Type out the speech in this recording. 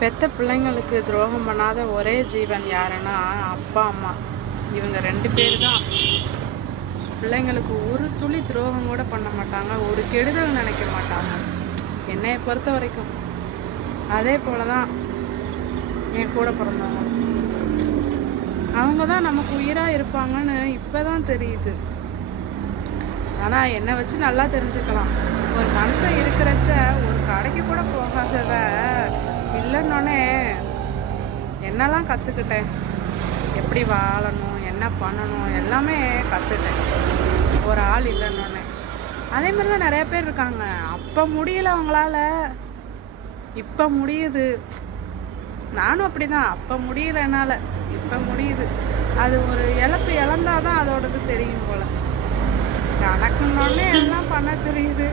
பெத்த பிள்ளைங்களுக்கு துரோகம் பண்ணாத ஒரே ஜீவன் யாருன்னா அப்பா அம்மா. இவங்க 2 பேர் தான் பிள்ளைங்களுக்கு ஒரு துளி துரோகம் கூட பண்ண மாட்டாங்க, ஒரு கெடுதல் நினைக்க மாட்டாங்க என்னைய பொறுத்த வரைக்கும். அதே போல தான் என் கூட பிறந்தவங்க. அவங்க தான் நமக்கு உயிராக இருப்பாங்கன்னு இப்போ தான் தெரியுது. ஆனால் என்னை வச்சு நல்லா தெரிஞ்சுக்கலாம். ஒரு மனுஷன் இருக்கிறச்ச ஒரு கடைக்கு கூட போகாதத இல்லைன்னொன்னே என்னெல்லாம் கற்றுக்கிட்டேன், எப்படி வாழணும், என்ன பண்ணணும், எல்லாமே கற்றுட்டேன் ஒரு ஆள் இல்லைன்னொன்னே. அதே மாதிரி தான் நிறைய பேர் இருக்காங்க. அப்போ முடியல அவங்களால, இப்போ முடியுது. நானும் அப்படி தான், அப்போ முடியல என்னால், இப்போ முடியுது. அது ஒரு இழப்பு இழந்தாதான் அதோடது தெரியும் போல். எனக்குன்னொன்னே எல்லாம் பண்ண தெரியுது.